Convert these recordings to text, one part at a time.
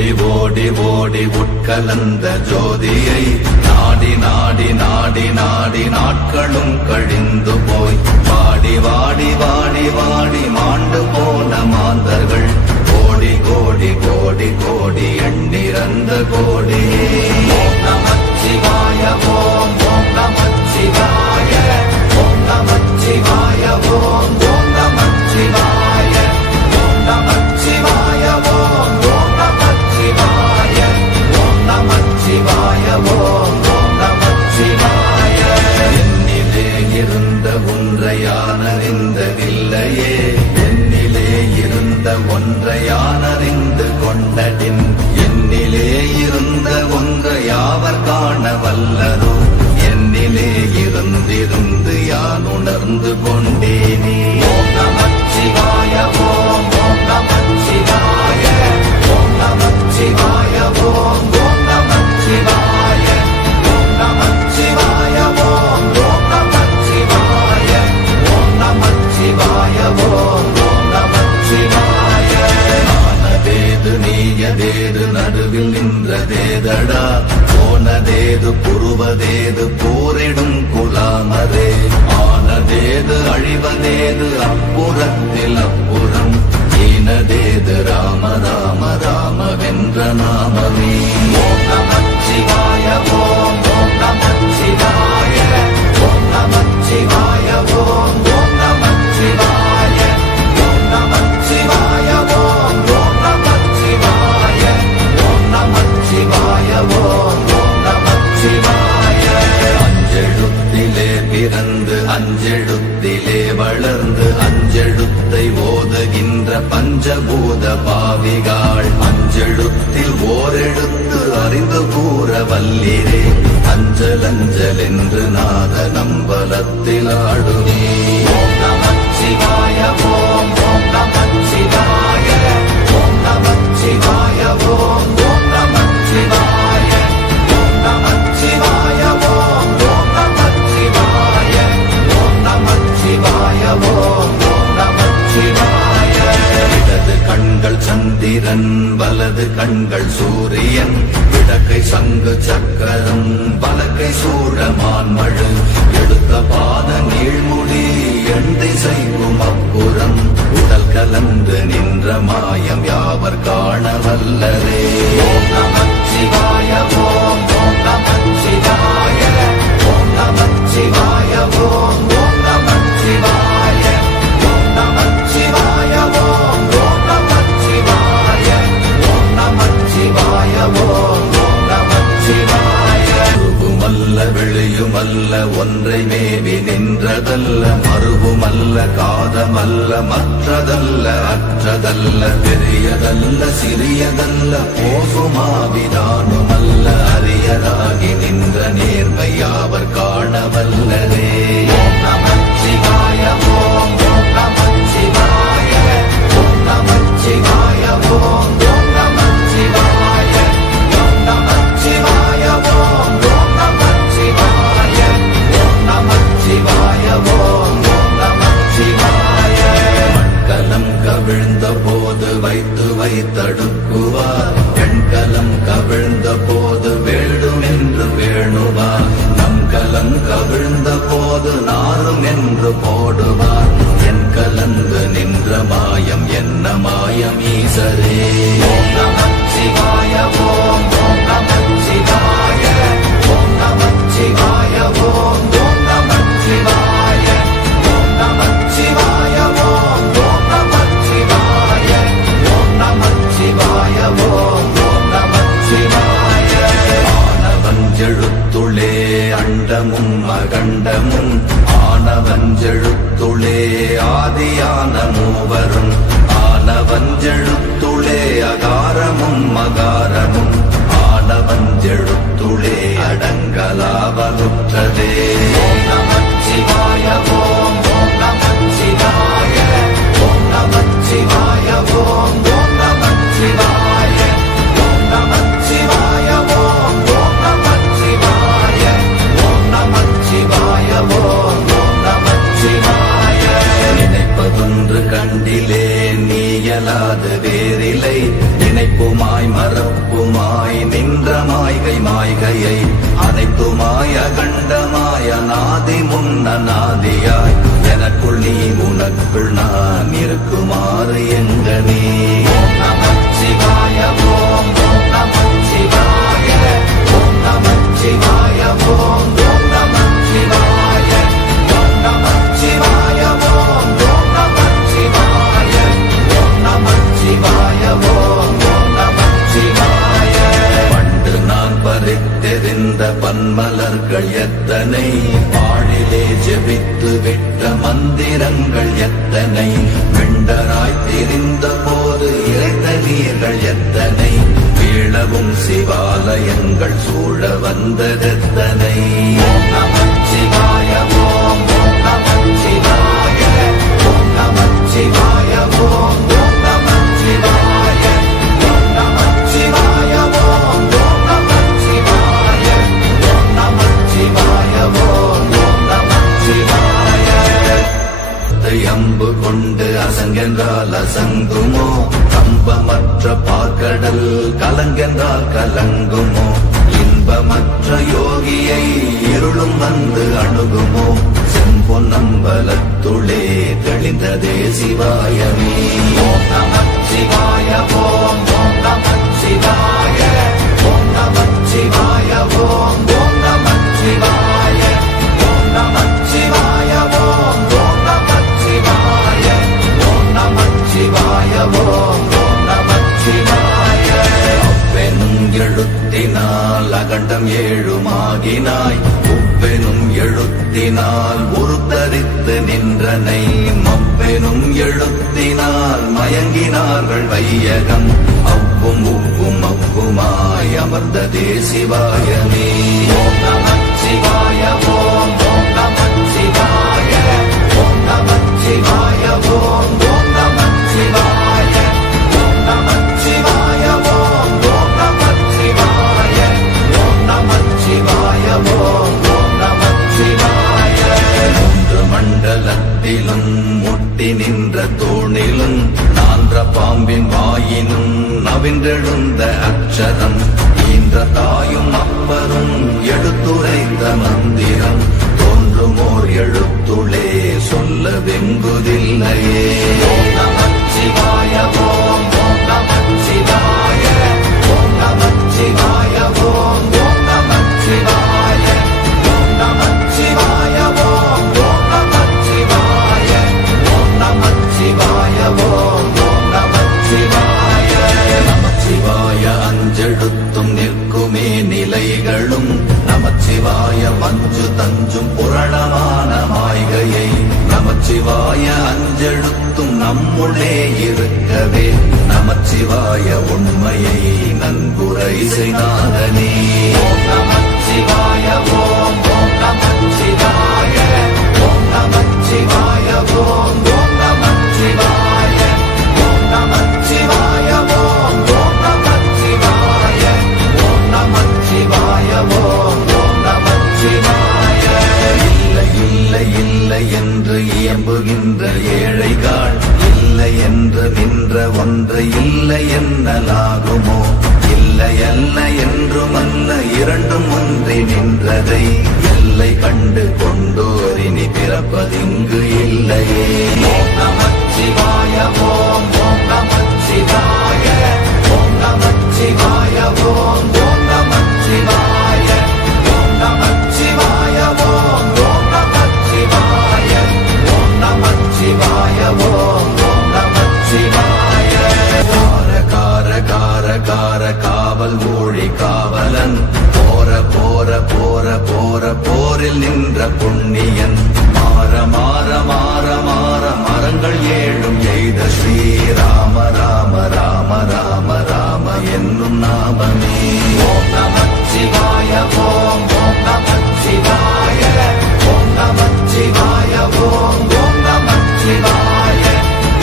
ஓடி ஓடி ஓடி உட்கலந்த ஜோதியை நாடி நாடி நாடி நாடி நாட்களும் கழிந்து போய் வாடி வாடி வாடி வாடி மாண்டு போன மாந்தர்கள் கோடி கோடி கோடி கோடி எண்ணிறந்த கோடி. ஓம் நமச்சிவாய ஓம் ஓம் நமச்சிவாய ஓம் நமச்சிவாய ஓம் ஓம் நமச்சிவாய ஓம் நமச்சிவாய ஓம் ஓம் நமச்சிவாய ஓம் நமச்சிவாய ஓம் ஓம் நமச்சிவாய. என்னிலே இருந்த ஒன்றையானறிந்ததில்லையே என்னிலே இருந்த ஒன்றையானறிந்து கொண்டடின் என்னிலே இருந்த ஒன்றையாவர் காண வல்லரோ என்னிலே இருந்திருந்து யான் உணர்ந்து கொண்டேனே. ஓம் நமச்சிவாய ஓம் ஓம் நமச்சிவாய ஓம் நமச்சிவாய ஓம் ஓம் நமச்சிவாய ஓம் நமச்சிவாய ஓம் ஓம் நமச்சிவாய ஓம் நமச்சிவாய ஓம் ஓம் நமச்சிவாய. ஆனதேது நீயதேது நடுவில் நின்றதேதடா போனதேது புருவதேது போரிடும் குலாமரே ஆனதேது அழிவதேது அப்புறத்தில் அப்புறம் ஈனதேது ராம ராம ராம வென்ற நாமமே. ஓம் நமச்சிவாய ஓம் ஓம் நமச்சிவாய ஓம் நமச்சிவாய ஓம் ஓம் நமச்சிவாய ஓம் நமச்சிவாய ஓம் ஓம் நமச்சிவாய ஓம் நமச்சிவாய ஓம் ஓம் நமச்சிவாய. அஞ்செழுத்திலே பிறந்து அஞ்செழுத்திலே வளர்ந்து அஞ்செழுத்தை ஓதுகின்ற பஞ்சபூத பாவிகாள் அஞ்செழுத்தில் ஓரெழுத்து அறிந்து கூற வல்லிரே அஞ்சல் அஞ்சல் என்று நாத நம்பலத்தில் ஆடுவே. ஓம் நமச்சிவாய ஓம் ஓம் நமச்சிவாய ஓம் நமச்சிவாய ஓம் ஓம் நமச்சிவாய ஓம் நமச்சிவாய ஓம் ஓம் நமச்சிவாய ஓம் நமச்சிவாய ஓம் ஓம் நமச்சிவாய. இடது கண்கள் சந்திரன் வலது கண்கள் சூரியன் இடக்கை சங்கு சக்கரம் வலக்கை சூழமான்மழு எடுத்த பாத நீழ்முடி எண் திசைக்கும் அப்புறம் உடல் கலந்து நின்ற மாயம் யாவர் காண வல்லரே. ஓம் நமச்சிவாய ஓம் ஓம் நமச்சிவாய ஓம் நமச்சிவாய ஓம் ஓம் நமச்சிவாய ஓம் நமச்சிவாய ஓம் ஓம் நமச்சிவாய ஓம் நமச்சிவாய ஓம் ஓம் நமச்சிவாய. உருவுமல்ல வெளியுமல்ல ஒன்றை மேவி நின்றதல்ல மறுவுமல்ல காதமல்ல மற்றதல்ல அற்றதல்ல பெரியதல்ல சிறியதல்ல போகுமாவிதானுமல்ல அரியதாகி நின்ற நேர்மையாவர் காண வல்லரே. ஓம் நமச்சிவாய ஓம் ஓம் நமச்சிவாய ஓம் நமச்சிவாய ஓம் ஓம் நமச்சிவாய ஓம் நமச்சிவாய ஓம் ஓம் நமச்சிவாய ஓம் நமச்சிவாய ஓம் ஓம் நமச்சிவாய. மண்கலம் கவிழ்ந்த போது வைத்து வைத்தடுக்குவார் பெண்கலம் கவிழ்ந்த போது வேடும் என்று வேணுவார் நம் கலம் கவிழ்ந்த போது நாரும் என்று போடுவார் என் கலந்து நின்ற மாயம் என்ன மாயம் ஈசரே. ஓம் நமச்சிவாய ஓம் ஓம் நமச்சிவாய ஓம் நமச்சிவாய ஓம் ஓம் நமச்சிவாய ஓம் நமச்சிவாய ஓம் ஓம் நமச்சிவாய ஓம் நமச்சிவாய ஓம் ஓம் நமச்சிவாய. ஆனவஞ்செழுத்துளே அண்டமும் அகண்டமும் ஆனவஞ்செழுத்துளே ஆதியான மூவரும் ஆனவஞ்செழுத்துளே அகாரமும் மகாரமும் ஆனவஞ்செழுத்துளே அடங்கலாவலுற்றதே. ஓம் நமச்சிவாய ஓம் ஓம் நமச்சிவாய ஓம் நமச்சிவாய ஓம் ஓம் நமச்சிவாய ஓம் நமச்சிவாய ஓம் ஓம் நமச்சிவாய ஓம் நமச்சிவாய ஓம் ஓம் நமச்சிவாய. நினைப்பதொன்று கண்டிலே நீயலாது வேறில்லை நினைப்புமாய் மறப்பு முன்னநாதியாய் எனக்குள் நீ உனக்குள் நான் இருக்குமாறு எங்கனே. ஓம் நமச்சிவாய ஓம் ஓம் நமச்சிவாய ஓம் நமச்சிவாய ஓம் ஓம் நமச்சிவாய ஓம் நமச்சிவாய ஓம் ஓம் நமச்சிவாய ஓம் நமச்சிவாய ஓம் ஓம் நமச்சிவாய. பண்டு நான் பறித்தெறிந்த பன்மலர்கள் எத்தனை, பாழிலே ஜெபித்து விட்ட மந்திரங்கள் எத்தனை, வெண்டராய் திரிந்த போது இறைத்த நீர்கள் எத்தனை, வீழவும் சிவாலயங்கள் சூழ வந்ததெத்தனை. ஓம் நமச்சிவாய ஓம் ஓம் நமச்சிவாய ஓம் நமச்சிவாய ஓம் ஓம் நமச்சிவாய ஓம் நமச்சிவாய ஓம் ஓம் நமச்சிவாய ஓம் நமச்சிவாய ஓம் ஓம் நமச்சிவாய. அம்பு கொண்டு அசங்கென்றால் அசங்குமோ, கம்பமற்ற பாக்கடல் கலங்கென்றால் கலங்குமோ, இன்பமற்ற யோகியை இருளும் வந்து அணுகுமோ, செம்பொன்னம்பலத்துளே தெளிந்ததே சிவாயமே. ஓம் நமச்சிவாய ஓம் ஓம் நமச்சிவாய ஓம் நமச்சிவாய ஓம் ஓம் நமச்சிவாய ஓம் நமச்சிவாய ஓம் ஓம் நமச்சிவாய ஓம் நமச்சிவாய ஓம் ஓம் நமச்சிவாய. அப்பெனும் எழுத்தினால் அகண்டம் ஏழுமாகினாய், உப்பெனும் எழுத்தினால் உருத்தரித்து நின்றனை, மப்பெனும் எழுத்தினால் மயங்கினார்கள் வையகம், அவ்வும் உவ்வும் அவ்வுமாய் அமர்ந்ததே சிவாயமே. ஓம் நமச்சிவாய ஓம் ஓம் நமச்சிவாய ஓம் நமச்சிவாய ஓம் ஓம் நமச்சிவாய ஓம் நமச்சிவாய ஓம் ஓம் நமச்சிவாய ஓம் நமச்சிவாய ஓம் ஓம் நமச்சிவாய. மூன்று மண்டலத்திலும் முட்டி நின்ற தூணிலும் நான்ற பாம்பின் வாயினும் நவின்றெழுந்த அக்ஷரம், ஈன்ற தாயும் அப்பரும் எடுத்துரைத்த மந்திரம், தோன்றுமோர் எழுத்துளே சொல்ல வெங்குதில்லையே. ஓம் நமச்சிவாய ஓம் ஓம் நமச்சிவாய ஓம் நமச்சிவாய ஓம் ஓம் நமச்சிவாய ஓம் நமச்சிவாய ஓம் ஓம் நமச்சிவாய ஓம் நமச்சிவாய ஓம் ஓம் நமச்சிவாய. நமச்சிவாய அஞ்செழுத்தும் நிற்குமே நிலைகளும், நமச்சிவாய மஞ்சு தஞ்சும் புரணமான மாய்கையை, நமச்சிவாய அஞ்செழுத்தும் நம்முள்ளே இருக்கவே, நமச்சிவாய உண்மையை நன்குரை செய்தாதனே. ஓம் நமச்சிவாய ஓம் ஓம் நமச்சிவாய ஓம் நமச்சிவாய ஓம் ஓம் நமச்சிவாய ஓம் நமச்சிவாய ஓம் ஓம் நமச்சிவாய ஓம் நமச்சிவாய ஓம் ஓம் நமச்சிவாய. இல்லை இல்லை இல்லை என்று இயம்புகின்ற ஏழைகள், இல்லை என்று நின்ற ஒன்று இல்லை என்னலாகுமோ, இல்லை அல்ல என்றும் அல்ல இரண்டும் ஒன்றி நின்றதை, எல்லை கண்டு கொண்டோர் இனி பிறப்பதிங்கு இல்லையே. ஓம் நமச்சிவாய ஓம் ஓம் நமச்சிவாய ஓம் நமச்சிவாய ஓம் ஓம் நமச்சிவாய ஓம் நமச்சிவாய ஓம் ஓம் நமச்சிவாய ஓம் நமச்சிவாய ஓம் ஓம் நமச்சிவாய. கார கார கார கார காவல் ஊழி காவலன், போர போர போர போர போரில் நின்ற புண்ணியன், மாற மாற மாற மாற மரங்கள் ஏழும் எய்த ஸ்ரீராம ராம ராம ராம ராம என்னும் நாமமே. ஓம் நமச்சிவாய ஓம் ஓம் நமச்சிவாய ஓம் நமச்சிவாய ஓம் ஓம் நமச்சிவாய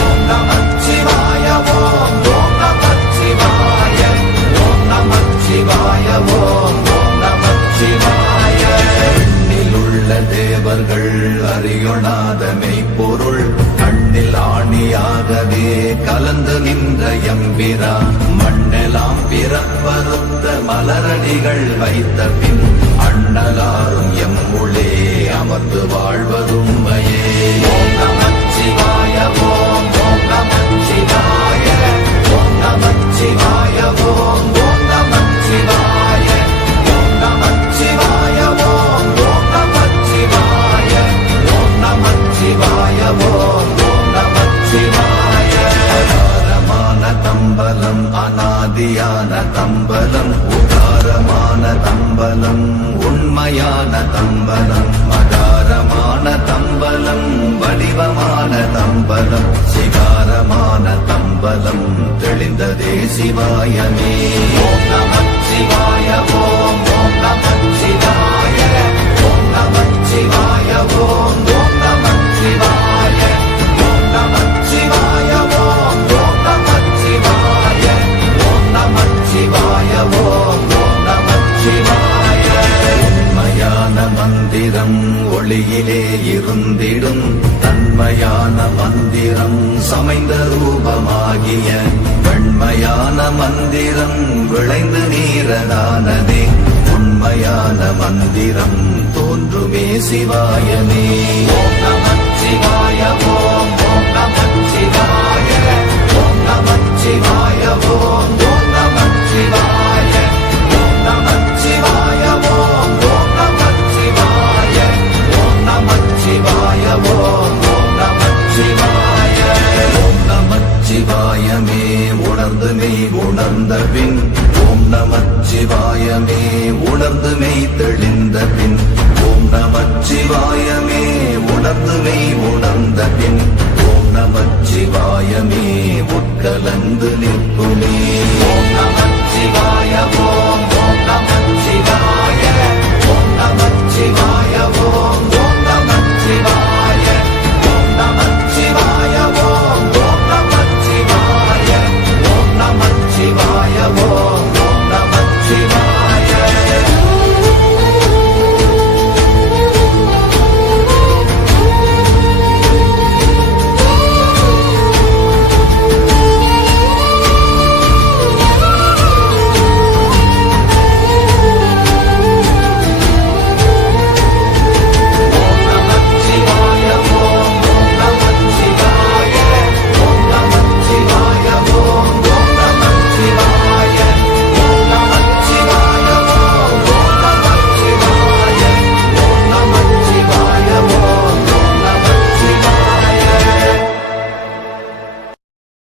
ஓம் நமச்சிவாய ஓம் ஓம் நமச்சிவாய ஓம் நமச்சிவாய ஓம் ஓம் நமச்சிவாய. எண்ணிலுள்ள தேவர்கள் அறியொணாத மெய்ப்பொருள், கண்ணில் ஆணியாகவே கலந்து நின்ற எம்பிரா, மண்ணெலாம் பிறப்பறுத்த மலரடிகள் வைத்த பின் அண்ணலாரும் எம்முளே அமர் சுமந்து வாழ்வதுண்மையே. ஓம் நமச்சிவாய ஓம் ஓம் நமச்சிவாய ஓம் நமச்சிவாய ஓம் ஓம் நமச்சிவாய ஓம் நமச்சிவாய ஓம் ஓம் நமச்சிவாய ஓம் நமச்சிவாய ஓம் ஓம் நமச்சிவாய. அகாரமான தம்பலம் அநாதியான தம்பலம் உகாரமான தம்பலம் உண்மையான தம்பலம் மகாரமான தம்பலம் வடிவமான தம்பலம் சிகாரமான தம்பலம் தெளிந்ததே சிவாயமே. ஓம் நமச்சிவாய ஓம் ஓம் நமச்சிவாய ஓம் நமச்சிவாய ஓம் ஓம் நமச்சிவாய ஓம் நமச்சிவாய ஓம் ஓம் நமச்சிவாய ஓம் நமச்சிவாய ஓம் ஓம் நமச்சிவாய. உண்மையான மந்திரம் ஒளியிலே இருந்திடும் தன்மையான மந்திரம் சமைந்த ரூபமாகிய வெண்மையான மந்திரம் விளைந்து நீரதானதே. உண்மையான மந்திரம் தோன்றுமே சிவாயமே. ஓம் நமச்சிவாய ஓம் ஓம் நமச்சிவாய ஓம் நமச்சிவாய ஓம் ஓம் நமச்சிவாய ஓம் நமச்சிவாய ஓம் ஓம் நமச்சிவாய ஓம் நமச்சிவாய ஓம் ஓம் நமச்சிவாய. ஓம் நமச்சிவாயமே உணர்ந்து மெய் உணர்ந்த பின் ஓம் நமச்சிவாயமே உணர்ந்து மெய் தெளிந்த பின் ஓம் நமச்சிவாயமே உணர்ந்து மெய் உணர்ந்த பின் ஓம் நமச்சிவாயமே உட்கலந்து நிற்குமே. ஓம் நமச்சிவாய ஓம்